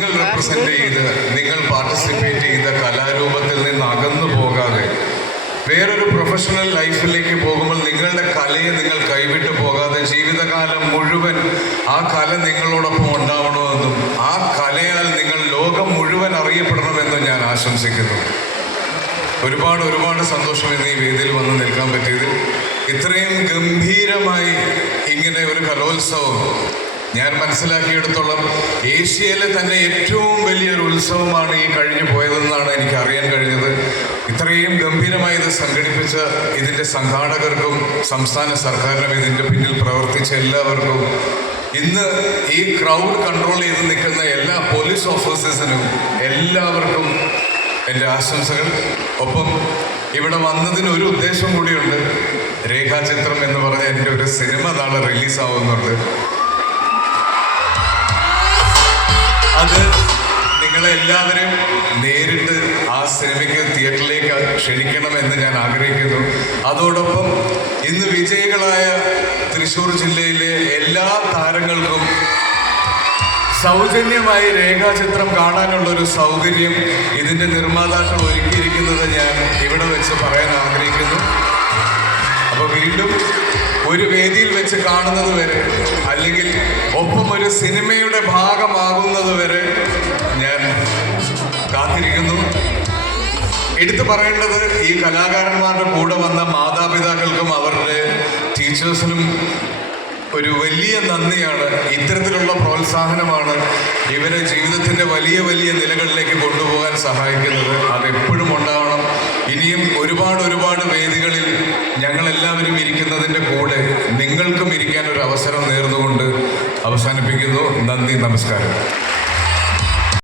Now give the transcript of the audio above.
നിങ്ങൾ റെപ്രസെന്റ് ചെയ്ത് നിങ്ങൾ പാർട്ടിസിപ്പേറ്റ് ചെയ്ത കലാരൂപത്തിൽ നിന്ന് അകന്നു പോകാതെ വേറൊരു പ്രൊഫഷണൽ ലൈഫിലേക്ക് പോകുമ്പോൾ നിങ്ങളുടെ കലയെ നിങ്ങൾ കൈവിട്ടു പോകാതെ ജീവിതകാലം മുഴുവൻ ആ കല നിങ്ങളോടൊപ്പം ഉണ്ടാവണമെന്നും ആ കലയാൽ നിങ്ങൾ ലോകം മുഴുവൻ അറിയപ്പെടണമെന്നും ഞാൻ ആശംസിക്കുന്നു. ഒരുപാട് ഒരുപാട് സന്തോഷം ഇന്ന് ഈ വേദിയിൽ വന്ന് നിൽക്കാൻ പറ്റിയതിൽ. ഇത്രയും ഗംഭീരമായി ഇങ്ങനെ ഒരു കലോത്സവം ഞാൻ മനസ്സിലാക്കിയെടുത്തോളം ഏഷ്യയിലെ തന്നെ ഏറ്റവും വലിയൊരു ഉത്സവമാണ് ഈ കഴിഞ്ഞു പോയതെന്നാണ് എനിക്ക് അറിയാൻ കഴിഞ്ഞത്. ഇത്രയും ഗംഭീരമായി ഇത് സംഘടിപ്പിച്ച ഇതിന്റെ സംഘാടകർക്കും സംസ്ഥാന സർക്കാരിനും ഇതിന്റെ പിന്നിൽ പ്രവർത്തിച്ച എല്ലാവർക്കും ഇന്ന് ഈ ക്രൗഡ് കൺട്രോൾ ചെയ്ത് നിൽക്കുന്ന എല്ലാ പോലീസ് ഓഫീസേഴ്സിനും എല്ലാവർക്കും എന്റെ ആശംസകൾ. ഒപ്പം ഇവിടെ വന്നതിന് ഒരു ഉദ്ദേശം കൂടിയുണ്ട്. രേഖാചിത്രം എന്ന് പറഞ്ഞ എന്റെ ഒരു സിനിമ നാളെ റിലീസാവുന്നുണ്ട്. നിങ്ങളെല്ലാവരും നേരിട്ട് ആ സിനിമയ്ക്ക് തിയേറ്ററിലേക്ക് ക്ഷണിക്കണമെന്ന് ഞാൻ ആഗ്രഹിക്കുന്നു. അതോടൊപ്പം ഇന്ന് വിജയികളായ തൃശ്ശൂർ ജില്ലയിലെ എല്ലാ താരങ്ങൾക്കും സൗജന്യമായി രേഖാചിത്രം കാണാനുള്ള ഒരു സൗകര്യം ഇതിന്റെ നിർമ്മാതാക്കൾ ഒരുക്കിയിരിക്കുന്നത് ഞാൻ ഇവിടെ വെച്ച് പറയാൻ ആഗ്രഹിക്കുന്നു. അപ്പോൾ വീണ്ടും ഒരു വേദിയിൽ വെച്ച് കാണുന്നത് വരെ അല്ലെങ്കിൽ ഒപ്പം ഒരു സിനിമയുടെ ഭാഗമാകുന്നത് വരെ എടുത്തു പറയേണ്ടത് ഈ കലാകാരന്മാരുടെ കൂടെ വന്ന മാതാപിതാക്കൾക്കും അവരുടെ ടീച്ചേഴ്സിനും ഒരു വലിയ നന്ദിയാണ്. ഇത്തരത്തിലുള്ള പ്രോത്സാഹനമാണ് ഇവരെ ജീവിതത്തിന്റെ വലിയ വലിയ നിലകളിലേക്ക് കൊണ്ടുപോകാൻ സഹായിക്കുന്നത്. അതെപ്പോഴും ഉണ്ടാവണം. ഇനിയും ഒരുപാട് ഒരുപാട് വേദികളിൽ ഞങ്ങളെല്ലാവരും ഇരിക്കുന്നതിന്റെ കൂടെ നിങ്ങൾക്കും ഇരിക്കാൻ ഒരു അവസരം നേർന്നുകൊണ്ട് അവസാനിപ്പിക്കുന്നു. നന്ദി നമസ്കാരം.